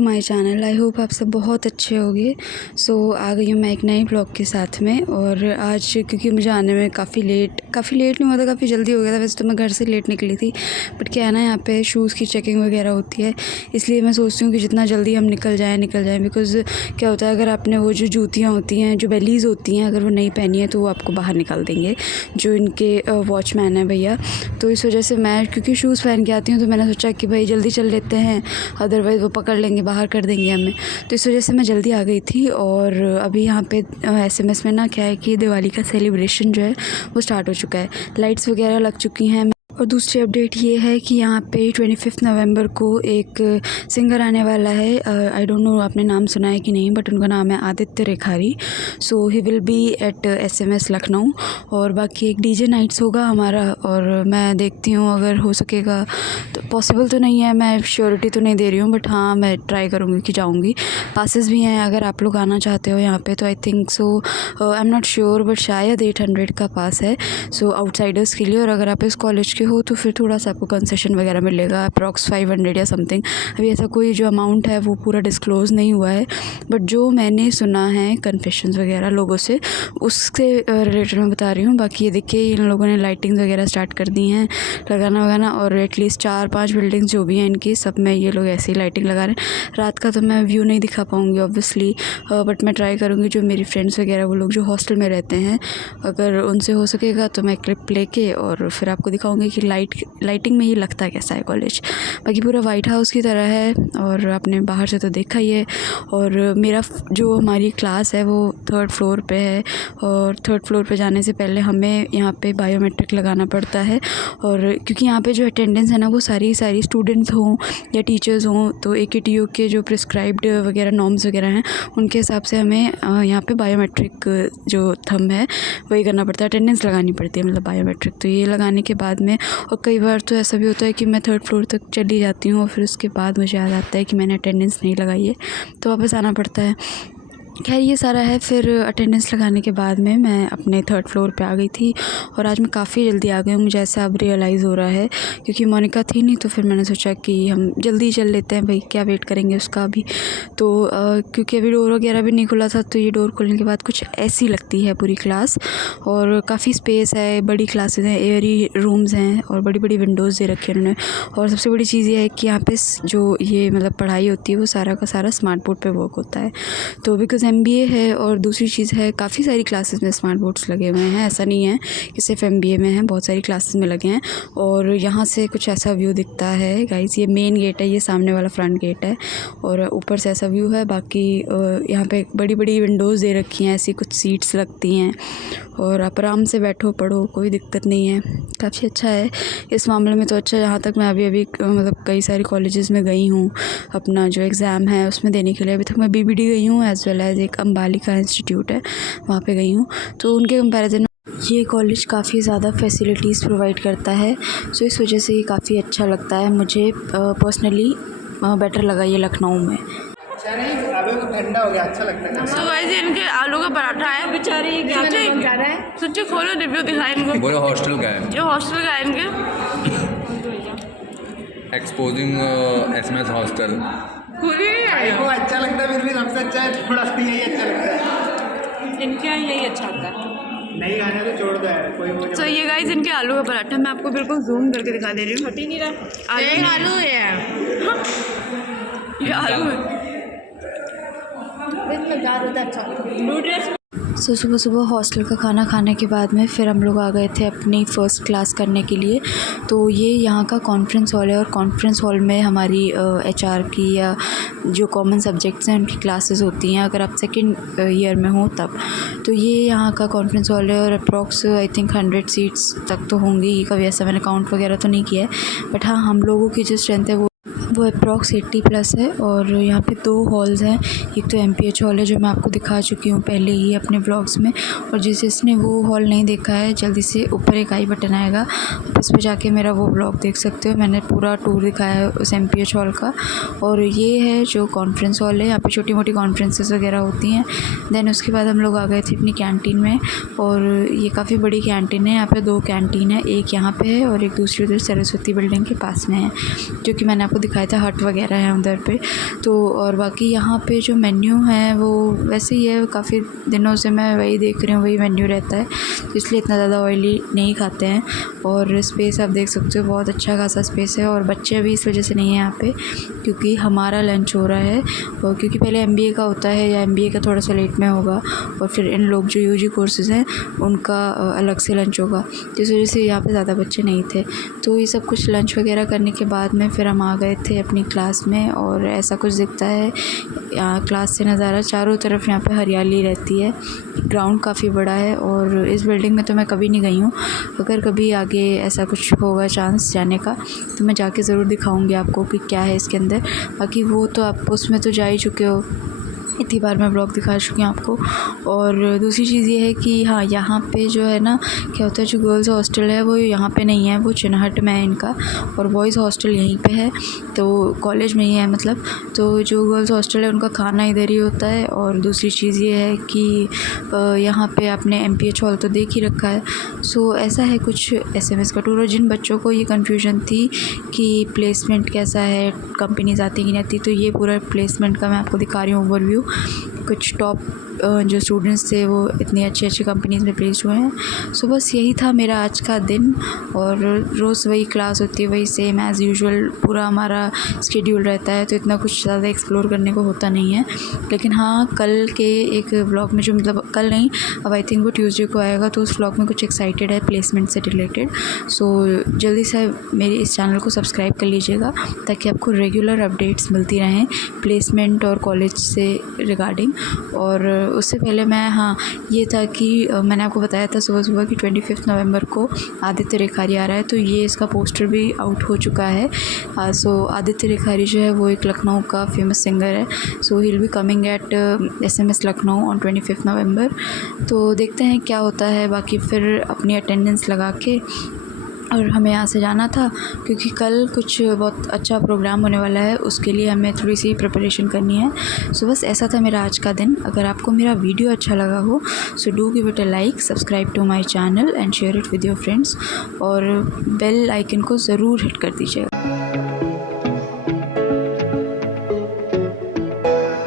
My channel. I hope आप सब बहुत अच्छे होंगे। आ गई हूँ मैं एक नए ब्लॉग के साथ में। और आज क्योंकि मुझे आने में काफ़ी लेट नहीं हुआ था, काफ़ी जल्दी हो गया था। वैसे तो मैं घर से लेट निकली थी, बट क्या है ना, यहाँ पे शूज़ की चेकिंग वगैरह होती है, इसलिए मैं सोचती हूँ कि जितना जल्दी हम निकल जाएँ बिकॉज़ क्या होता है, अगर आपने वो जो जूतियाँ होती हैं, जो बेलीज़ होती हैं, अगर वो नहीं पहनी है तो वो आपको बाहर निकाल देंगे, जो इनके वॉचमैन है भैया। तो इस वजह से मैं क्योंकि शूज़ पहन के आती हूँ, तो मैंने सोचा कि भाई जल्दी चल लेते हैं, अदरवाइज़ वो पकड़ लेंगे, बाहर कर देंगे हमें। तो इस वजह से मैं जल्दी आ गई थी। और अभी यहाँ पे एसएमएस में ना क्या है कि दिवाली का सेलिब्रेशन जो है वो स्टार्ट हो चुका है, लाइट्स वगैरह लग चुकी हैं। और दूसरी अपडेट ये है कि यहाँ पे 25 नवंबर को एक सिंगर आने वाला है। आई डोंट नो आपने नाम सुना है कि नहीं, बट उनका नाम है Aditya Rekhari. So he will be at SMS Lucknow. और बाकी एक डीजे नाइट्स होगा हमारा, और मैं देखती हूँ अगर हो सकेगा तो। पॉसिबल तो नहीं है, मैं श्योरिटी तो नहीं दे रही हूँ, बट हाँ मैं ट्राई करूँगी कि जाऊँगी। पासेस भी हैं, अगर आप लोग आना चाहते हो यहाँ पे तो I think so, I am not sure, but शायद 800 का पास है सो आउटसाइडर्स के लिए। और अगर आप इस कॉलेज के हो तो फिर थोड़ा सा आपको कंसेशन वगैरह मिलेगा, अप्रॉक्स 500 या समथिंग। अभी ऐसा कोई जो अमाउंट है वो पूरा डिस्क्लोज़ नहीं हुआ है, बट जो मैंने सुना है कन्फेशंस वगैरह लोगों से, उससे रिलेटेड मैं बता रही हूँ। बाकी ये देखिए इन लोगों ने लाइटिंग्स वगैरह स्टार्ट कर दी हैं लगाना वगाना, और एटलीस्ट 4-5 बिल्डिंग्स जो भी हैं इनकी, सब में ये लोग ऐसी लाइटिंग लगा रहे हैं। रात का तो मैं व्यू नहीं दिखा पाऊँगी ऑब्वियसली, बट मैं ट्राई करूँगी। जो मेरी फ्रेंड्स वगैरह वो लोग जो हॉस्टल में रहते हैं, अगर उनसे हो सकेगा तो मैं क्लिप लेके और फिर आपको दिखाऊंगी कि लाइटिंग में ये लगता कैसा है कॉलेज। बाकी पूरा वाइट हाउस की तरह है, और आपने बाहर से तो देखा ही है। और मेरा जो हमारी क्लास है वो 3rd फ्लोर पे है, और 3rd फ्लोर पे जाने से पहले हमें यहाँ पे बायोमेट्रिक लगाना पड़ता है। और क्योंकि यहाँ पे जो अटेंडेंस है ना वो सारी स्टूडेंट्स हों या टीचर्स हों, तो AKTU के जो प्रिस्क्राइब्ड वगैरह नॉर्म्स वगैरह हैं उनके हिसाब से हमें यहाँ पे बायोमेट्रिक जो थंब है वही करना पड़ता है, अटेंडेंस लगानी पड़ती है, मतलब बायोमेट्रिक। तो ये लगाने के बाद में, और कई बार तो ऐसा भी होता है कि मैं 3rd फ्लोर तक चली जाती हूँ और फिर उसके बाद मुझे याद आता है कि मैंने अटेंडेंस नहीं लगाई है, तो वापस आना पड़ता है। खैर ये सारा है। फिर अटेंडेंस लगाने के बाद में मैं अपने 3rd फ्लोर पे आ गई थी, और आज मैं काफ़ी जल्दी आ गई हूँ, मुझे ऐसा अब रियलाइज़ हो रहा है, क्योंकि मोनिका थी नहीं, तो फिर मैंने सोचा कि हम जल्दी चल लेते हैं, भाई क्या वेट करेंगे उसका अभी। तो क्योंकि अभी डोर वगैरह भी नहीं खुला था, तो ये डोर खुलने के बाद कुछ ऐसी लगती है पूरी क्लास। और काफ़ी स्पेस है, बड़ी क्लासेस हैं, एयरी रूम्स हैं, और बड़ी बड़ी विंडोज़ दे रखे हैं उन्होंने। और सबसे बड़ी चीज़ ये है कि यहाँ पे जो ये मतलब पढ़ाई होती है वो सारा का सारा स्मार्ट बोर्ड पे वर्क होता है। तो बिकॉज़ MBA है, और दूसरी चीज़ है काफ़ी सारी क्लासेस में स्मार्ट बोर्ड्स लगे हुए हैं, ऐसा नहीं है कि सिर्फ MBA में है, बहुत सारी क्लासेस में लगे हैं। और यहाँ से कुछ ऐसा व्यू दिखता है गाइस, ये मेन गेट है, ये सामने वाला फ्रंट गेट है, और ऊपर से ऐसा व्यू है। बाकी यहाँ पे बड़ी बड़ी विंडोज़ दे रखी हैं, ऐसी कुछ सीट्स लगती हैं, और आप आराम से बैठो पढ़ो, कोई दिक्कत नहीं है, काफ़ी अच्छा है इस मामले में तो। अच्छा, यहाँ तक मैं अभी मतलब कई सारी कॉलेजेस में गई हूँ अपना जो एग्ज़ाम है उसमें देने के लिए। अभी तक मैं BBD गई हूँ, एज़ वेल एज़ एक अम्बाली का इंस्टीट्यूट है वहाँ पे गई हूँ। तो उनके कंपैरिजन में ये कॉलेज काफ़ी ज़्यादा फैसिलिटीज़ प्रोवाइड करता है, सो इस वजह से ये काफ़ी अच्छा लगता है मुझे पर्सनली, बेटर लगा ये लखनऊ में। अच्छा नहीं, अभी वो ठंडा हो गया, अच्छा लगता है। तो गाइस इनके आलू का पराठा है, बेचारे सच्ची खोलो, रिव्यू दिखाए इनको। बोलो हॉस्टल का है, ये हॉस्टल का है इनके, एक्सपोजिंग SMS हॉस्टल। पूरी भाई को अच्छा लगता है, फिर भी सबसे अच्छा है थोड़ा यही अच्छा लगता है, इनके यहाँ यही अच्छा होता है। नहीं खाने तो छोड़ दो यार, कोई वो तो ये गाइस इनके आलू का पराठा मैं आपको बिल्कुल जूम करके दिखा दे रही हूँ, हट ही नहीं रहा। आलू है, ये आलू है, अच्छा। सुबह सुबह हॉस्टल का खाना खाने के बाद में फिर हम लोग आ गए थे अपनी फ़र्स्ट क्लास करने के लिए। तो ये यहाँ का कॉन्फ्रेंस हॉल है, और कॉन्फ्रेंस हॉल में हमारी HR की या जो कॉमन सब्जेक्ट्स हैं उनकी क्लासेस होती हैं, अगर आप 2nd ईयर में हो तब। तो ये यहाँ का कॉन्फ्रेंस हॉल है, और अप्रॉक्स आई थिंक 100 सीट्स तक तो होंगी, कभी ऐसा मैंने काउंट वगैरह तो नहीं किया है, बट हाँ हम लोगों की जो स्ट्रेंथ है वो अप्रॉक्स 80+ है। और यहाँ पे 2 हॉल्स हैं, एक तो MPH हॉल है जो मैं आपको दिखा चुकी हूँ पहले ही अपने व्लॉग्स में, और जिसने वो हॉल नहीं देखा है जल्दी से ऊपर एक आई बटन आएगा, आप उस पर जाके मेरा वो व्लॉग देख सकते हो, मैंने पूरा टूर दिखाया है उस MPH हॉल का। और ये है जो कॉन्फ्रेंस हॉल है, यहाँ पे छोटी मोटी कॉन्फ्रेंसेस वगैरह होती हैं। देन उसके बाद हम लोग आ गए थे अपनी कैंटीन में, और ये काफ़ी बड़ी कैंटीन है, यहाँ पे 2 कैंटीन है, एक यहाँ पे है और एक दूसरी उधर सरस्वती बिल्डिंग के पास में है, जो कि मैंने आपको दिखाया दिखाया था, हट वगैरह है उधर पे। तो और बाकी यहाँ पे जो मेन्यू है वो वैसे ही है, काफ़ी दिनों से मैं वही देख रही हूँ, वही मेन्यू रहता है, तो इसलिए इतना ज़्यादा ऑयली नहीं खाते हैं। और स्पेस आप देख सकते हो, बहुत अच्छा खासा स्पेस है। और बच्चे अभी इस वजह से नहीं है यहाँ पे क्योंकि हमारा लंच हो रहा है, और क्योंकि पहले MBA का होता है या MBA का थोड़ा सा लेट में होगा, और फिर इन लोग जो UG कोर्सेज़ हैं उनका अलग से लंच होगा, तो इस वजह से यहाँ पे ज़्यादा बच्चे नहीं थे। तो ये सब कुछ लंच वगैरह करने के बाद में फिर हम आ गए थे अपनी क्लास में, और ऐसा कुछ दिखता है यहाँ क्लास से नज़ारा। चारों तरफ यहाँ पे हरियाली रहती है, ग्राउंड काफ़ी बड़ा है। और इस बिल्डिंग में तो मैं कभी नहीं गई हूँ, अगर कभी आगे ऐसा कुछ होगा चांस जाने का तो मैं जाके ज़रूर दिखाऊंगी आपको कि क्या है इसके अंदर। बाकी वो तो आप उसमें तो जा ही चुके हो, इतनी बार मैं ब्लॉग दिखा चुकी हूँ आपको। और दूसरी चीज़ ये है कि हाँ, यहाँ पे जो है ना, क्या होता है, जो गर्ल्स हॉस्टल है वो यहाँ पे नहीं है, वो चिन्हट में है इनका, और बॉयज़ हॉस्टल यहीं पे है, तो कॉलेज में ही है मतलब। तो जो गर्ल्स हॉस्टल है उनका खाना इधर ही होता है। और दूसरी चीज़ ये है कि यहाँ पे आपने MPH हॉल तो देख ही रखा है। सो ऐसा है कुछ SMS का टूर। और जिन बच्चों को ये कन्फ्यूजन थी कि प्लेसमेंट कैसा है, कंपनीज आती कि नहीं आती, तो ये पूरा प्लेसमेंट का मैं आपको दिखा रही हूँ ओवरव्यू। कुछ टॉप जो स्टूडेंट्स थे वो इतनी अच्छी अच्छी कंपनीज़ में प्लेस्ड हुए हैं। सो बस यही था मेरा आज का दिन, और रोज़ वही क्लास होती है, वही सेम एज़ यूजुअल पूरा हमारा शेड्यूल रहता है, तो इतना कुछ ज़्यादा एक्सप्लोर करने को होता नहीं है। लेकिन हाँ, कल के एक व्लॉग में, जो मतलब कल नहीं, अब आई थिंक वो ट्यूसडे को आएगा, तो उस व्लॉग में कुछ एक्साइटेड है प्लेसमेंट से रिलेटेड। सो जल्दी से मेरे इस चैनल को सब्सक्राइब कर लीजिएगा ताकि आपको रेगुलर अपडेट्स मिलती रहें प्लेसमेंट और कॉलेज से रिगार्डिंग। और उससे पहले मैं, हाँ, ये था कि मैंने आपको बताया था सुबह कि 25 नवंबर को आदित्य रेखारी आ रहा है, तो ये इसका पोस्टर भी आउट हो चुका है। सो आदित्य रेखारी जो है वो एक लखनऊ का फेमस सिंगर है। So he will be coming at SMS Lucknow on 25 November. तो देखते हैं क्या होता है। बाकी फिर अपनी अटेंडेंस लगा के और हमें यहाँ से जाना था क्योंकि कल कुछ बहुत अच्छा प्रोग्राम होने वाला है, उसके लिए हमें थोड़ी सी प्रिपरेशन करनी है। सो बस ऐसा था मेरा आज का दिन। अगर आपको मेरा वीडियो अच्छा लगा हो so do give it a like, subscribe to my channel and share it with your friends, और बेल आइकन को ज़रूर हिट कर दीजिएगा।